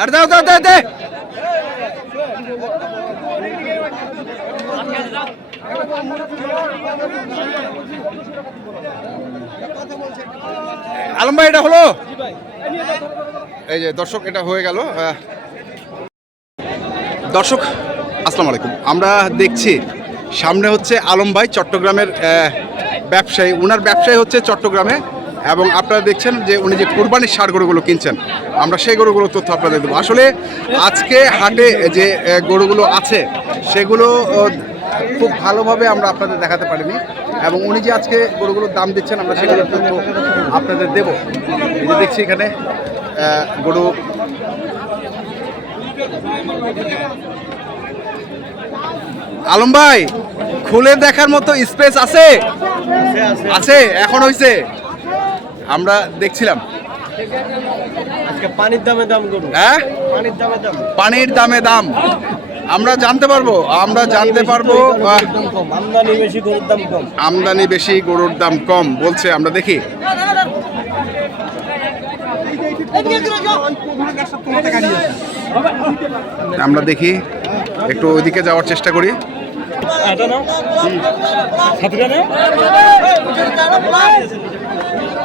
আর দাও দাও দাও আলম ভাই, এটা হলো? এই যে, দর্শক, এটা হয়ে গেল। দর্শক, আসসালামু আলাইকুম। আমরা দেখছি, সামনে হচ্ছে আলম ভাই চট্টগ্রামের ব্যবসায়ী। ওনার ব্যবসায়ী হচ্ছে চট্টগ্রামে এবং আপনারা দেখছেন যে উনি যে কোরবানির সার গরুগুলো কিনছেন আমরা সেই গরুগুলোর তথ্য আপনাদের দেবো। আসলে আজকে হাটে যে গরুগুলো আছে সেগুলো খুব ভালোভাবে আমরা আপনাদের দেখাতে পারিনি এবং উনি যে আজকে গরুগুলোর দাম দিচ্ছেন আমরা সেগুলোর তথ্য আপনাদের দেব। যে দেখছি এখানে গরু আলম ভাই খুলে দেখার মতো স্পেস আছে। আছে এখন হইছে? আমরা দেখছিলাম। পানির দামে দাম হ্যাঁ? পানির দামে দাম। পানির দামে দাম। আমরা জানতে পারব আমরা জানতে পারব আমদানি বেশি গরুর দাম কম। আমদানি বেশি গরুর দাম কম বলছে আমরা দেখি। আমরা দেখি একটু ওইদিকে যাওয়ার চেষ্টা করি।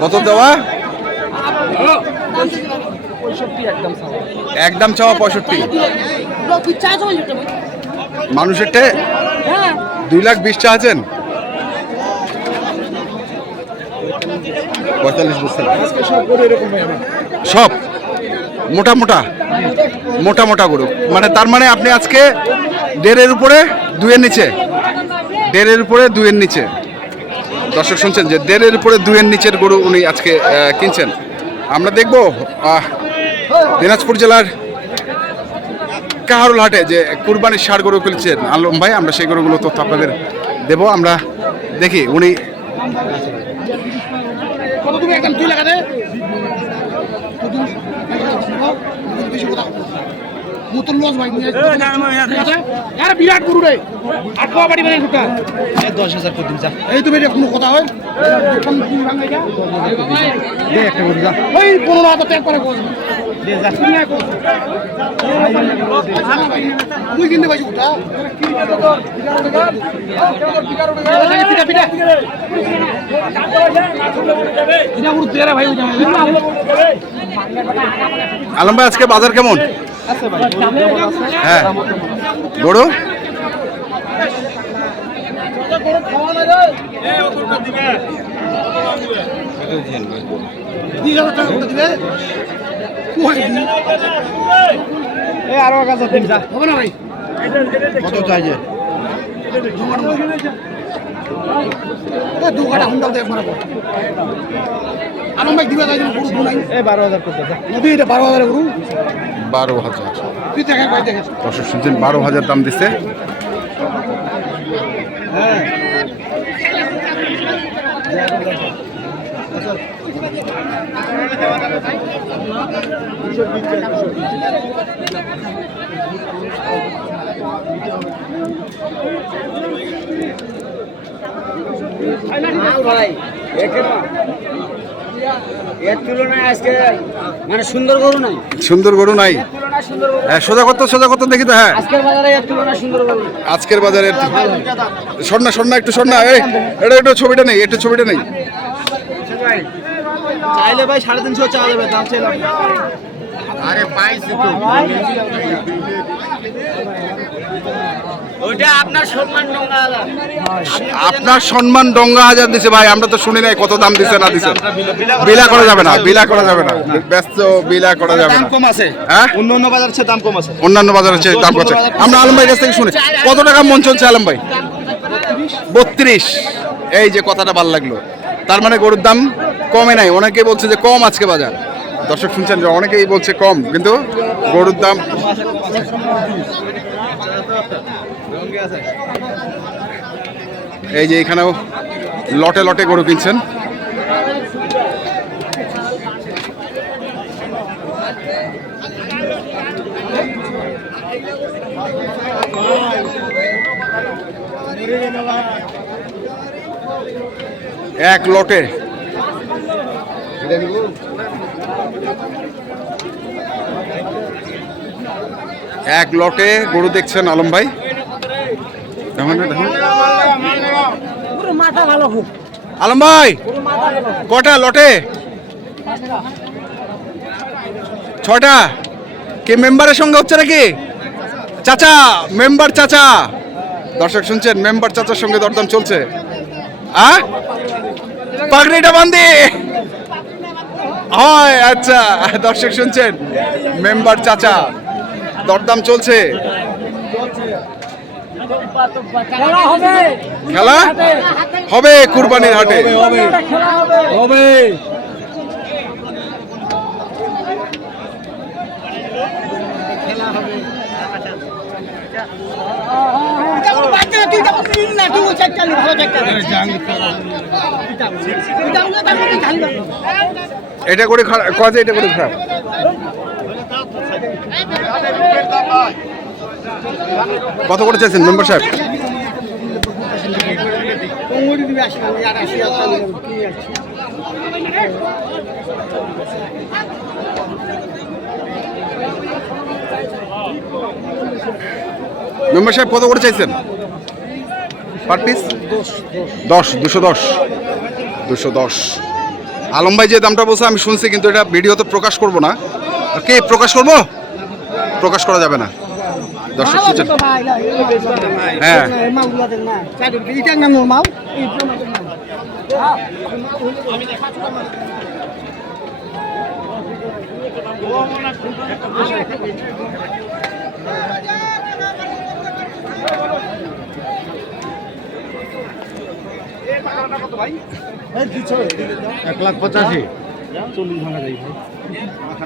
কত দেওয়া? একদম চাওয়া পঁয়ষট্টি। মানুষের টে দুই লাখ বিশ চা আছেন? পঁয়তাল্লিশ সব। মোটা মোটা। মোটা মোটা গরু। মানে তার মানে আপনি আজকে দেড়ের উপরে দুয়ের নিচে। দেড়ের উপরে দুয়ের নিচে। দর্শক শুনছেন যে দেড়ের উপরে দুয়ের নিচের গরু উনি আজকে কিনছেন। আমরা দেখব দিনাজপুর জেলার কাহারুল হাটে যে কুরবানির সার গরু কিনছেন আলম ভাই, আমরা সেই গরুগুলো তথ্য আপনাদের দেব। আমরা দেখি, উনি মুতন লস ভাই আরে বিরাট গরু রে। আটকা বাড়ি বাড়ি ঢুকা। দশ হাজার করে দিন যা। এই তুমি এটা কোনো কথা হয়? দে একটা করে যা। ওই পনেরো হাজার টাকা করে বল। তুই কিনতে পিঠা পিঠা ওটা? আলম ভাই আজকে বাজার কেমন? হ্যাঁ। গরু? আরও দিন হবে না ভাই? কত চাইছে? দু ঘণ্টা হুন্ডাল দেখ মারাবো আলম ভাই দিবে তাই গরু দু নাই। এই বারো হাজার করতে নদী এটা বারো হাজার গরু। বারো হাজার। তুই দেখা কয় দেখেছ দর্শক শুনছেন বারো হাজার দাম দিচ্ছে ভাই এর তুলনায় আজকে মানে সুন্দর গরু নাই। গরু হ্যাঁ সোজা কত সোজা কত দেখি তো হ্যাঁ। আজকের বাজারে সন্না সন্না একটু সন্না এই এটা একটু ছবিটা নেই একটু ছবিটা নেই। চাইলে ভাই সাড়ে তিনশো চা দেবে দাম চাইলাম সম্মান ডোঙ্গা আলা। আপনার সম্মান ডঙ্গা হাজার দিছে ভাই আমরা তো শুনি নাই কত দাম দিছে না দিছে। বিলা করা যাবে না বিলা করা যাবে না। ব্যস্ত বিলা করা যাবে না। কম আছে। হ্যাঁ? অন্য অন্য বাজার চেয়ে দাম কম আছে। অন্যান্য বাজারের চেয়ে দাম কত আমরা আলম ভাই কাছ থেকে শুনি। কত টাকা মন চলছে আলম ভাই? বত্রিশ। এই যে কথাটা ভালো লাগল। তার মানে গরুর দাম কমে নাই। অনেকে বলছে যে কম আজকে বাজার। দর্শক শুনছেন যে অনেকেই বলছে কম কিন্তু গরুর দাম এই যে এখানেও লটে লটে গরু কিনছেন। এক লটে। এক লটে গরু দেখছেন আলম ভাই দেখুন না, দেখুন মাথা ভালো খুব আলম ভাই, কটা লটে? ছটা। কে মেম্বারের সঙ্গে হচ্ছে নাকি? চাচা, মেম্বার চাচা। দর্শক শুনছেন, মেম্বার চাচার সঙ্গে দরদাম চলছে। পাগড়িটা বান্ধি হয় আচ্ছা। দর্শক শুনছেন, মেম্বার চাচা। দরদাম চলছে। খেলা হবে। খেলা হবে কুরবানির হাটে। হবে হবে। এটা করে খারাপ কাজে এটা করে খারাপ কত করে চাইছেন মেম্বার সাহেব মেম্বার সাহেব কত করে চাইছেন? পার পিস দশ, দুশো দশ। দুশো দশ। আলম ভাই যে দামটা বলছে, আমি শুনছি, কিন্তু এটা ভিডিওতে প্রকাশ করব না। কে, প্রকাশ করব? প্রকাশ করা যাবে না। দর্শক শুনছেন হ্যাঁ। এক লাখ পঁচাশি।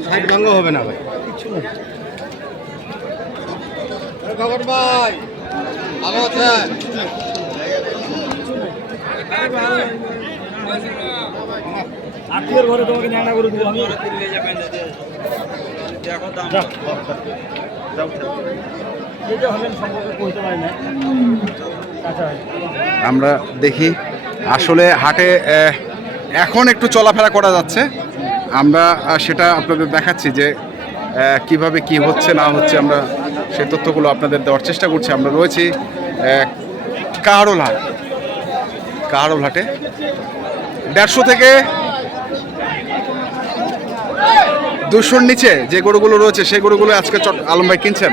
ষাট ভাঙ্গ হবে না ভাই। খবর ভাই। ভালো আছেন? আত্মীয়র ঘরে তোমাকে করে দিব আমি আচ্ছা। আমরা দেখি আসলে হাটে এখন একটু চলাফেরা করা যাচ্ছে। আমরা সেটা আপনাদের দেখাচ্ছি যে কীভাবে কি হচ্ছে না হচ্ছে আমরা সেই তথ্যগুলো আপনাদের দেওয়ার চেষ্টা করছি। আমরা রয়েছি আহ, কাহারোল হাটে দেড়শো থেকে দুশোর নিচে যে গরুগুলো রয়েছে সেই গরুগুলো আজকে চট আলম ভাই কিনছেন?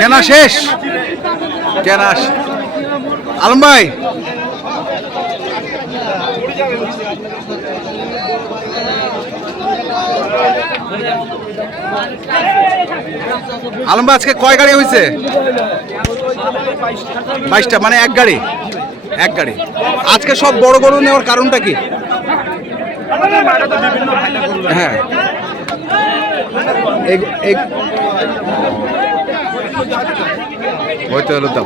কেনা শেষ? কেনা আলম ভাই। আলম ভাই, আজকে কয় গাড়ি হয়েছে বাইশটা মানে এক গাড়ি। এক গাড়ি। আজকে সব বড় গরু নেওয়ার কারণটা কি? হ্যাঁ। এই- এই- হইতে হলো দাম।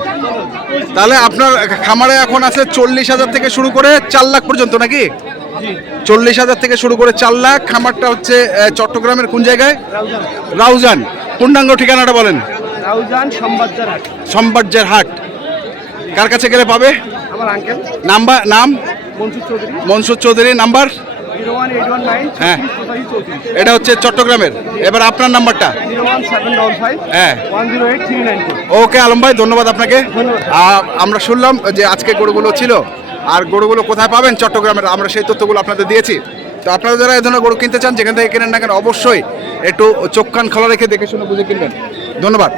তাহলে আপনার খামারে এখন আছে চল্লিশ হাজার থেকে শুরু করে চার লাখ পর্যন্ত নাকি? চল্লিশ হাজার থেকে শুরু করে চার লাখ। খামারটা হচ্ছে চট্টগ্রামের কোন জায়গায়? রাউজান। পূর্ণাঙ্গ ঠিকানাটা বলেন। রাউজান হাট। সম্বাজ্যের হাট। কার কাছে গেলে পাবে? আমার আঙ্কেল নাম্বার নাম? মনসুর চৌধুরী। মনসুর চৌধুরী নাম্বার হ্যাঁ। এটা হচ্ছে চট্টগ্রামের। এবার আপনার নাম্বারটা হ্যাঁ। ওকে আলম ভাই ধন্যবাদ আপনাকে। আমরা শুনলাম যে আজকে গরুগুলো ছিল। আর গরুগুলো কোথায় পাবেন? চট্টগ্রামের। আমরা সেই তথ্যগুলো আপনাদের দিয়েছি। তো আপনারা যারা এই ধরনের গরু কিনতে চান যেখান থেকে কেনেন না কেন অবশ্যই একটু চোখ কান খোলা রেখে দেখে শুনে বুঝে কিনবেন। ধন্যবাদ।